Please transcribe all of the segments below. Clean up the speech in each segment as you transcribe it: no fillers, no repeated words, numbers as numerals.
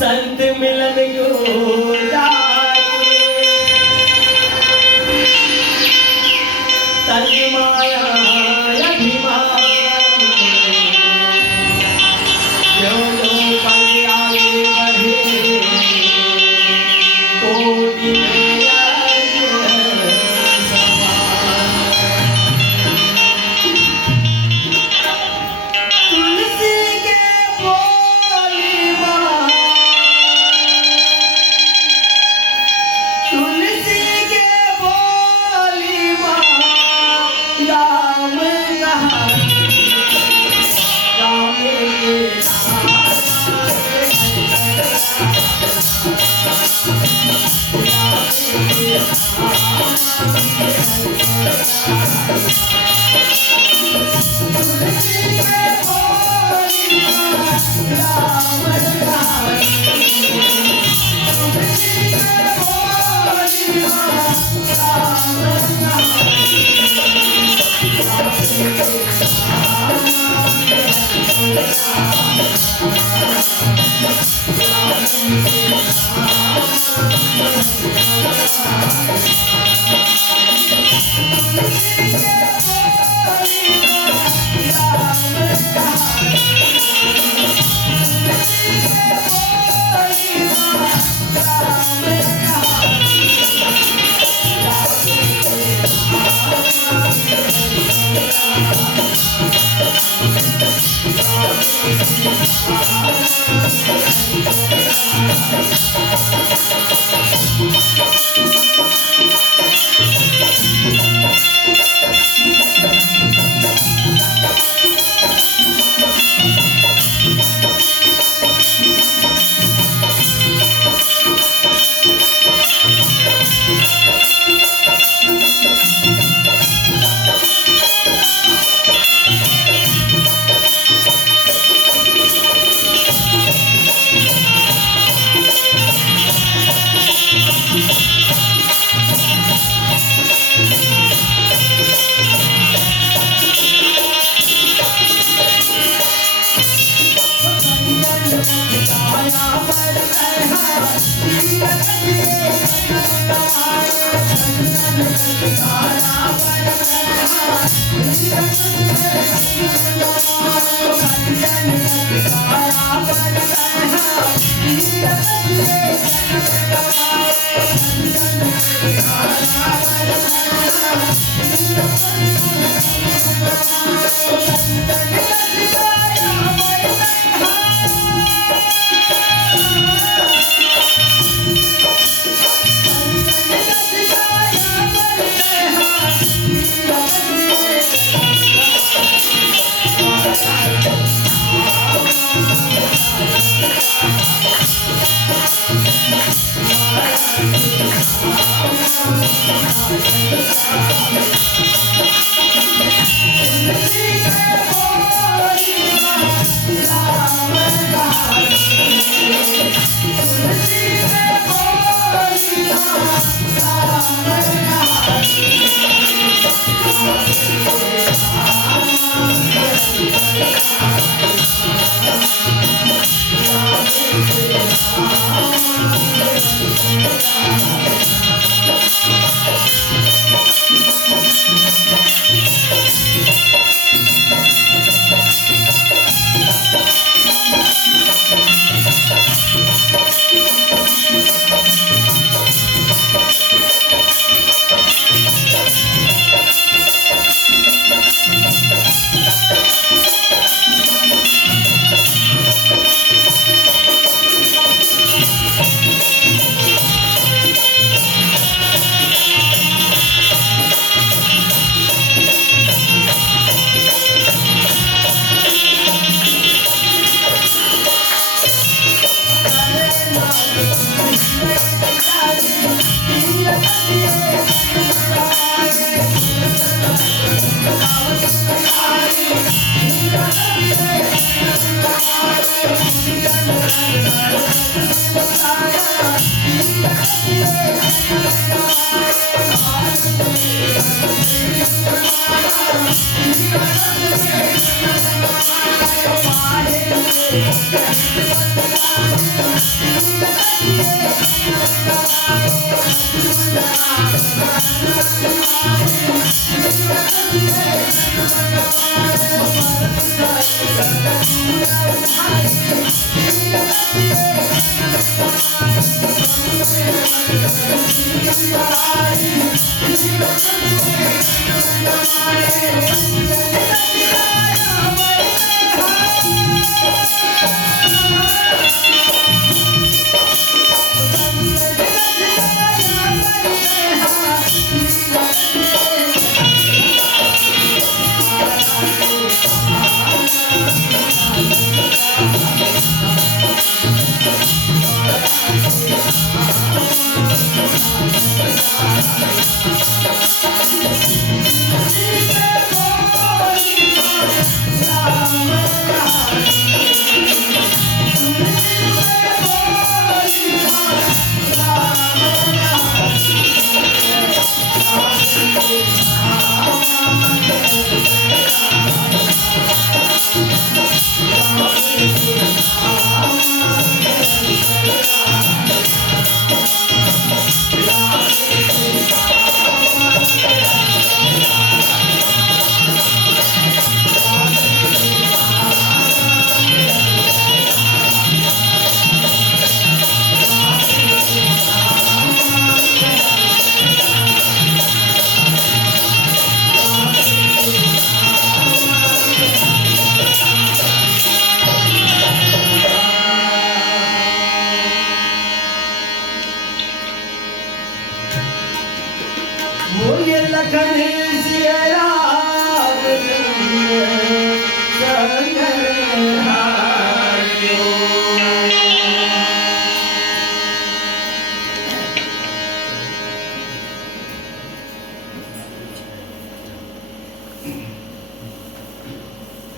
संत मिलन को तर्जमाया अभिमान जो जो पल आगे बढ़े कोटि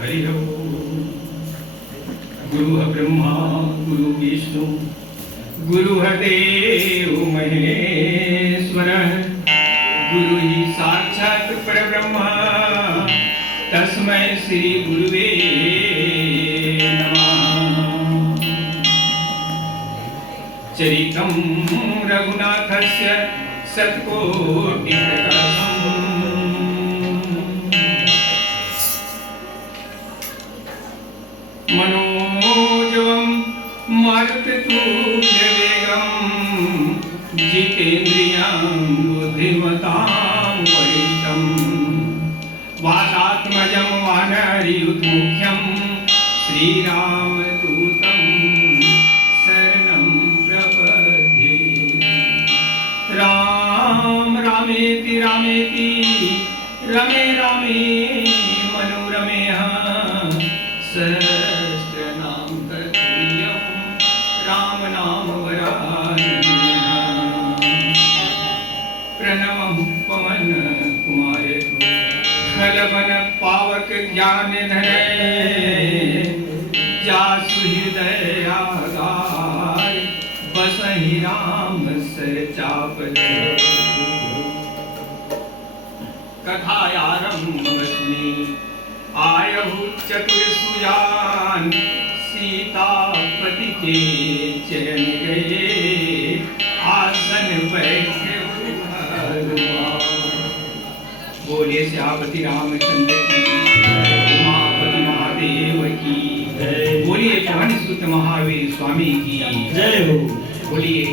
हरि ओम। गुरु ब्रह्मा गुरु विष्णु गुरु देव महेश्वर, गुरु ही साक्षात परब्रह्म, तस्मै श्री गुरुवे नमः। चरितं रघुनाथस्य शतकोटि प्रकाशम्, मनोजवं मारुततुल्यवेगं, जितेन्द्रियं बुद्धिमतां वरिष्ठं, वातात्मजं वानरयूथमुख्यं, श्रीरामदूतं शरणं प्रपद्ये। राम रामेति रामेति रमे रामे मनोरमेह, सहस्रनाम तत्तुल्यं राम नाम वराननेह। प्रणमं पवन कुमार खलवन पावक ज्ञान धरे, जासु हृदय आगार बसहि राम सर चापल। कथायारंभ सुनी आयहु चतुर सुजान, सीतापति के चरण गए, आसन बैठे हनुमान। बोले श्यामति रामचंद्र की, उमापति महादेव की, बोलिए पवन सुत महावीर स्वामी की जय हो। बोलिए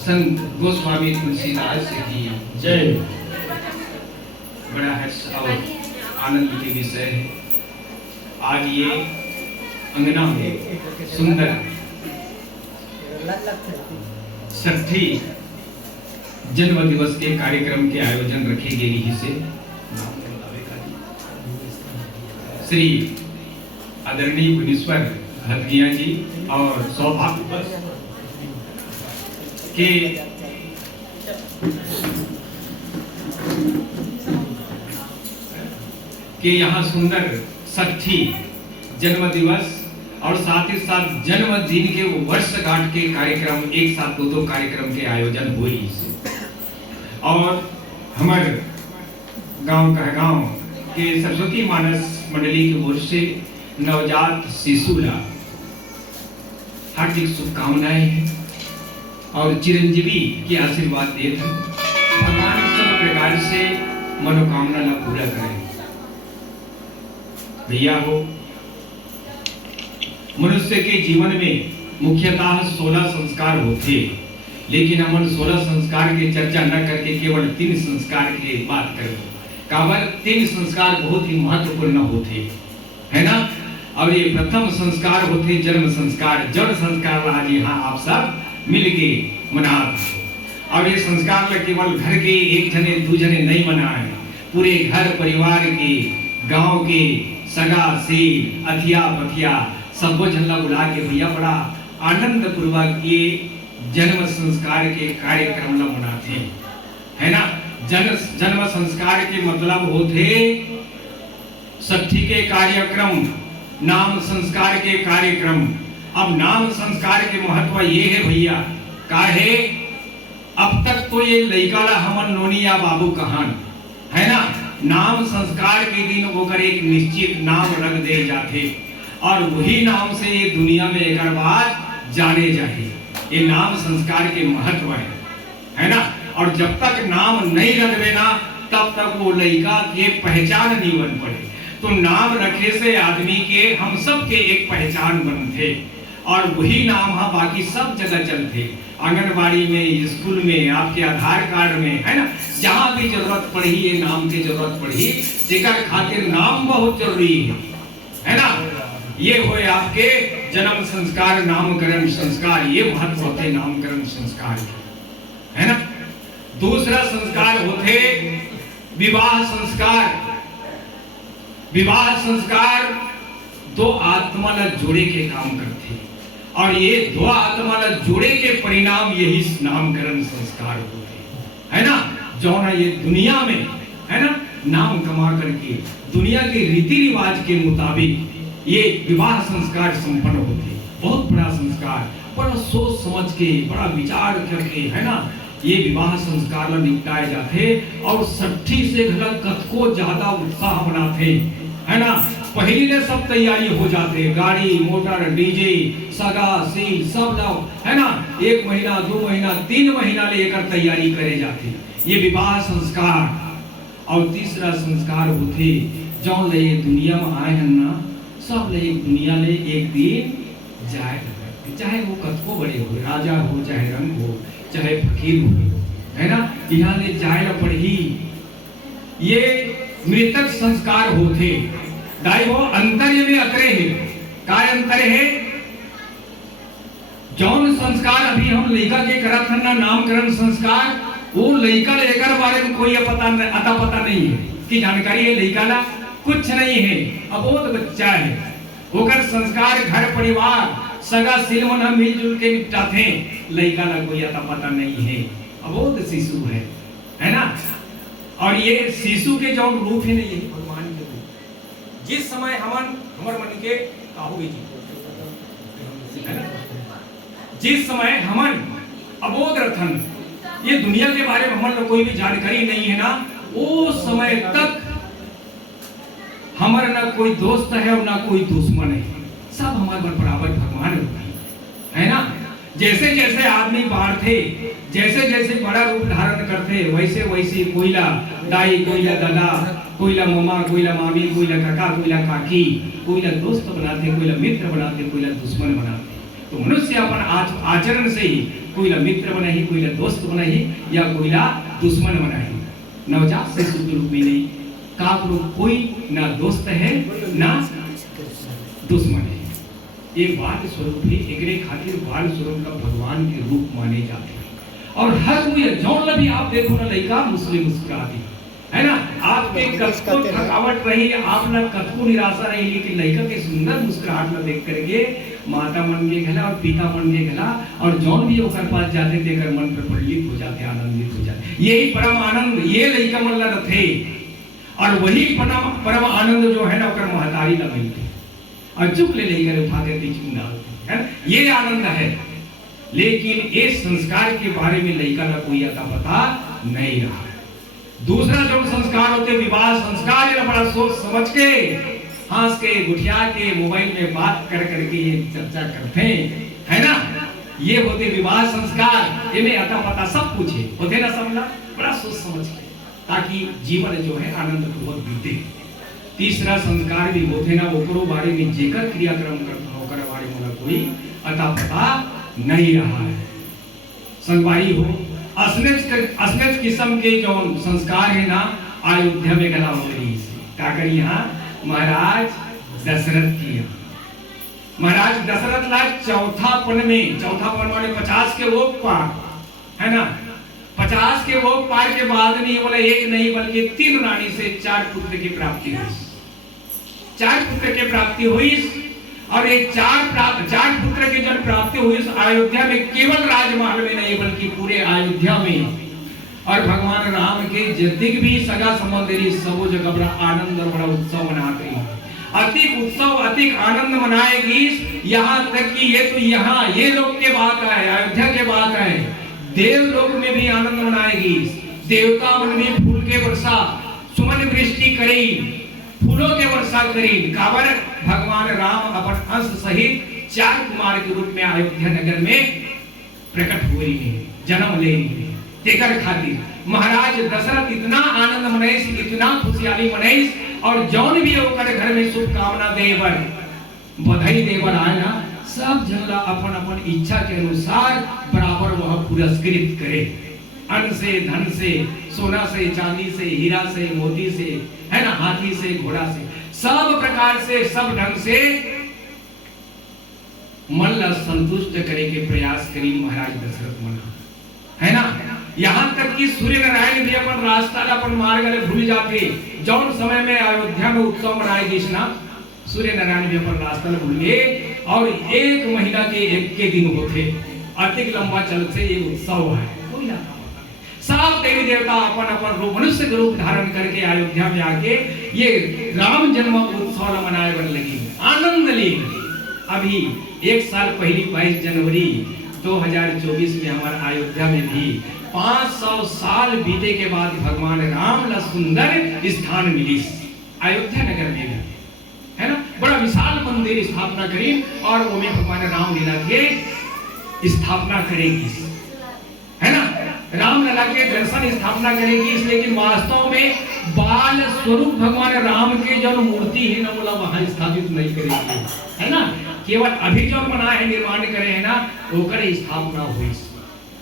संत गोस्वामी तुलसीदास की जय। बड़ा हर्ष और आनंद के विषय है। आज ये अंगना में सुंदर छठी जन्म दिवस के कार्यक्रम के आयोजन रखे गए ही से श्री आदरणीय मुनीश्वर भदगिया जी और सौभाग्य के यहाँ सुंदर छठी जन्म दिवस और साथ ही साथ जन्मदिन के वर्षगांठ के कार्यक्रम एक साथ दो कार्यक्रम के आयोजन हुए। और हमारे गांव के सरस्वती मानस मंडली की ओर से नवजात शिशु ला हार्दिक शुभकामनाएं हैं और चिरंजीवी के आशीर्वाद देते हैं। भगवान सब प्रकार से मनोकामना ला पूरा करें। भैया हो, मनुष्य के जीवन में मुख्यतः 16 संस्कार होते, लेकिन हम 16 संस्कार की चर्चा न करके केवल 3 संस्कार की बात करें। केवल 3 संस्कार बहुत ही महत्वपूर्ण होते है ना। और ये प्रथम संस्कार होते जन्म संस्कार, जड़ संस्कार आज यहाँ आप सब मिलके मनाते। और ये संस्कार केवल घर के एक जने दो जने नहीं मनाए, पूरे घर परिवार के, गांव के सगा सेल अथिया पथिया सबको झल्ला बुला के भैया बड़ा आनंद पूर्वक ये जन्म संस्कार के कार्यक्रम ला मनाते है ना। जन्म संस्कार के मतलब होते षष्ठी के कार्यक्रम, नाम संस्कार के कार्यक्रम। अब नाम संस्कार के महत्व ये है भैया, काहे अब तक तो ये लइकाला हमन नोनी या बाबू कहान है ना। नाम संस्कार के दिन होकर एक निश्चित नाम रख दे जाते और वही नाम से ये दुनिया में एक बाद जाने जाए। ये नाम संस्कार के महत्व है ना। और जब तक नाम नहीं रखबे ना तब तक वो लइका के पहचान नहीं बन पड़े। तो नाम रखे से आदमी के हम सब के एक पहचान बनते और वही नाम हाँ बाकी सब जगह चलते। आंगनबाड़ी में, स्कूल में, आपके आधार कार्ड में है ना, जहाँ भी जरूरत पड़ी ये नाम की जरूरत पड़ी, जेकर खातिर नाम बहुत जरूरी है ना। ये हो आपके जन्म संस्कार, नामकरण संस्कार, ये महत्व होते नामकरण संस्कार है ना। दूसरा संस्कार होते विवाह संस्कार। विवाह संस्कार दो आत्मा ला जोड़े के काम करते और ये दो आत्मा ला जोड़े के परिणाम यही नामकरण संस्कार होते है ना। जो ना ये दुनिया में है ना नाम कमा करके दुनिया के रीति रिवाज के मुताबिक ये विवाह संस्कार संपन्न होते। बहुत बड़ा संस्कार, बड़ा सोच समझ के, बड़ा विचार करके है ना ये विवाह संस्कार निपटाए जाते। और षष्ठी से घला कतको ज्यादा उत्साह बनाते है ना। पहले ने सब तैयारी हो जाते, गाड़ी मोटर डीजे सगा सील सब लोग है ना 1 महीना 2 महीना 3 महीना लेकर तैयारी करे जाते ये विवाह संस्कार। और तीसरा संस्कार होते जो ले दुनिया में आए हैं ना, सब ले दुनिया ले एक दिन जाए, चाहे वो कतको बड़े हो, राजा हो चाहे रंग हो चाहे फकीर हो है ना, यहाँ ले जाए पड़ी। ये मृतक संस्कार होते दाई वो अंतर्य में अतरे है। काय अंतर है? जौन संस्कार अभी हम लइका के करत हन ना नामकरण संस्कार, वो लइका लेकर बारे में कोई पता नहीं है कि जानकारी है लइका ला कुछ नहीं है, अबोध बच्चा है। होकर संस्कार घर परिवार सगा सिलवन हम मिलजुल के निपटाते, लइका ला कोई पता नहीं है, अबोध शिशु है ना। और ये शिशु के जो रूप है ना यही भगवान के रूप। जिस समय हमर मन के काहोगे जी है ना, जिस समय हमन अबोध रथन ये दुनिया के बारे में हमन कोई भी जानकारी नहीं है ना, वो समय तक हमारा ना कोई दोस्त है और ना कोई दुश्मन है, सब हमारे बराबर भगवान है ना। जैसे जैसे आदमी बढ़ते, जैसे जैसे बड़ा रूप धारण करते, वैसे वैसे कोईला दाई, कोईला दादा, कोईला मामा, कोईला मामी, कोईला काका, कोईला काकी, कोईला दोस्त बनाते, कोईला मित्र बनाते, कोईला दुश्मन बनाते। तो मनुष्य अपन आचरण से ही कोईला मित्र बनाही, कोईला दोस्त बनाही या कोईला दुश्मन बनाही। नवजात शिशु के रूप में नहीं, काक लोग कोई ना दोस्त है ना दुश्मन है। ये बाल स्वरूप ही एकरे खातिर बाल स्वरूप का भगवान के रूप माने जाते हैं। और हर कोई जौन भी आप देखो ना लइका मुस्लिम मुस्कुराती है ना, आपके कतको थकावट रही, आप ना कतको निराशा रही, लेकिन लइका के सुंदर मुस्कुराहट में देख करके माता मन के गला और पिता मन के गला और जौन भी ओकर पास जाते देकर मन प्रफुल्लित हो जाते, आनंदित हो जाते। यही परम आनंद ये लइका मन ला थे। और वही परम आनंद जो है ना ओकर महतारी ला मिलते। और चुप ले लेकर उठा के बीच में डालते है ना, ये आनंद है। लेकिन इस संस्कार के बारे में लड़का का कोई अता पता नहीं रहा। दूसरा जो संस्कार होते विवाह संस्कार, ये बड़ा सोच समझ के हंस के गुठिया के मोबाइल में बात कर करके ये चर्चा करते है ना, ये होते विवाह संस्कार। इन्हें अता पता सब कुछ है होते ना, समझना बड़ा सोच समझ के, ताकि जीवन जो है आनंद पूर्वक बीते। तीसरा संस्कार भी होते ना, ओकरो बारे में जेकर क्रियाक्रम करता होकर बारे में कोई अता पता नहीं रहा है। संगवारी हो असनेज किस्म के जो संस्कार है ना, अयोध्या में गला हो रही क्या करी यहाँ महाराज दशरथ की, महाराज दशरथ ला चौथापन माने 50 के वो पार है ना, 50 के वो पार के बाद नहीं बोला एक नहीं बल्कि 3 रानी से 4 पुत्र की प्राप्ति हुई, 4 पुत्र की प्राप्ति हुई। और ये 4 पुत्र की जब प्राप्ति हुई अयोध्या में, केवल राजमहल में नहीं बल्कि पूरे अयोध्या में। और भगवान राम के जितने भी सगा संबंधी सब जगह बड़ा आनंद और बड़ा उत्सव मनाते हैं, अधिक उत्सव अधिक आनंद मनाएगी। यहाँ तक कि ये तो यहाँ ये लोग के बात है, अयोध्या के बात है, देव लोग में भी आनंद मनाएगी। देवता मन में फूल के वर्षा सुमन वृष्टि करें, फूलों के वर्षा करें। काबर भगवान राम अपन अंश सहित 4 कुमार के रूप में अयोध्या नगर में प्रकट हुए हैं, जन्म ले तेकर खातिर महाराज दशरथ इतना आनंद मनाइस, इतना खुशहाली मनाइस। और जौन भी ओकर घर में शुभकामना देवर बधाई देवर आए ना, सब जगह अपन अपन इच्छा के अनुसार बराबर वह पुरस्कृत करे, अन्न से धन से सोना से चांदी से हीरा से मोती से है ना, हाथी से घोड़ा से सब प्रकार से सब ढंग से मन ला संतुष्ट करे के प्रयास करी महाराज दशरथ मना है ना। यहाँ तक कि सूर्य नारायण भी अपन रास्ता अपन मार्ग ले भूल जाते, जौन समय में अयोध्या में उत्सव मनाएगी ना, सूर्य नारायण भी अपन रास्ता ले भूल गए। और 1 महीना के 1 दिन होते, अधिक लंबा चल से ये उत्सव है, कोई ना सब देवी देवता अपन अपन रूप मनुष्य के रूप धारण करके अयोध्या में आके ये राम जन्म उत्सव मनाए बन लगी, आनंद ले। अभी 1 साल पहली 22 जनवरी 2024 में हमारे अयोध्या में भी 500 साल बीते के बाद भगवान राम ला सुंदर स्थान मिली अयोध्या नगर में है ना, बड़ा विशाल मंदिर स्थापना करी और वो में भगवान राम लीला के स्थापना करेगी है ना, राम लला के दर्शन स्थापना करेगी। लेकिन वास्तव में बाल स्वरूप भगवान राम के जो मूर्ति है ना, बोला वहां स्थापित नहीं करेगी है ना, केवल अभी जो बना है निर्माण करे है ना, ओकर स्थापना हुई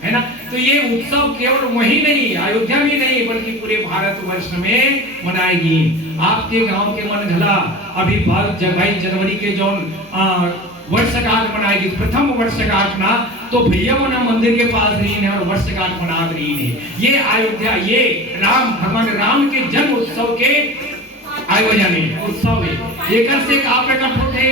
है ना। तो ये उत्सव केवल वही नहीं, अयोध्या में नहीं बल्कि पूरे भारतवर्ष में मनाएगी। आपके गांव के मन घला अभी 22 जनवरी के जो वर्षगांठ मनाएगी, प्रथम वर्षगांठ ना, तो भैया मना मंदिर के पास रही है और वर्षगांठ मना रही है। ये अयोध्या ये राम भगवान राम के जन्म उत्सव के आयोजन है, उत्सव है। एक से का प्रकट होते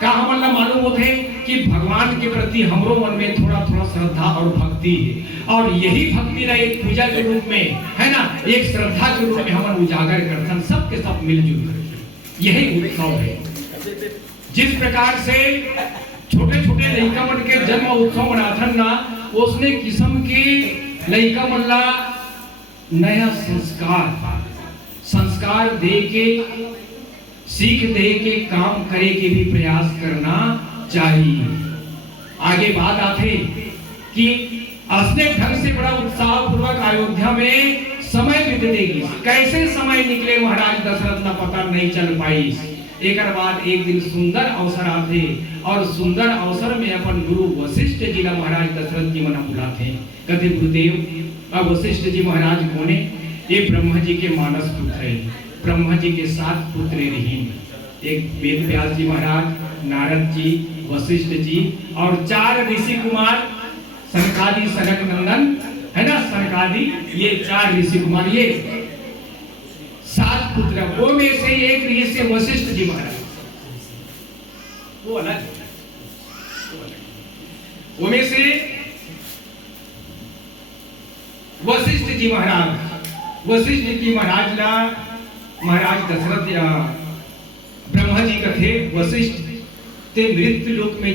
का हमला मालूम होते कि भगवान के प्रति हमरो मन में थोड़ा थोड़ा श्रद्धा और भक्ति है, और यही भक्ति ना एक पूजा के रूप में है ना, एक श्रद्धा के रूप में हम उजागर करते हैं सबके सब मिलजुल कर, यही उत्सव है। जिस प्रकार से छोटे छोटे लड़का मन के जन्म उत्सव मनाथन ना, उसने किस्म के लड़का मन ला नया संस्कार दे के सीख दे के काम करे के भी प्रयास करना चाहिए। आगे बात आते कि असने ढंग से बड़ा उत्साह पूर्वक अयोध्या में समय बीतेगी, कैसे समय निकले महाराज दशरथ ना पता नहीं चल पाई। एक बाद एक दिन सुंदर अवसर आते और सुंदर अवसर में अपन गुरु वशिष्ठ जी ला महाराज दशरथ जी मना बुलाते, कहते गुरुदेव अब वशिष्ठ जी महाराज कौने, ये ब्रह्मा जी के मानस पुत्र है, ब्रह्मा जी के 7 पुत्र रही, एक वेद व्यास जी महाराज, नारद जी, वशिष्ठ जी और 4 ऋषि कुमार सनकादि सनक नंदन है ना, सनकादि ये 4 ऋषि कुमार, ये 7 पुत्र, वो में से एक ऋषि वशिष्ठ जी महाराज, वो अलग, वो में से वशिष्ठ जी महाराज, वशिष्ठ जी महाराज ला महाराज दशरथ ब्रह्मा ब्रह्मा जी का थे वशिष्ठ ते मृत्यु लोक में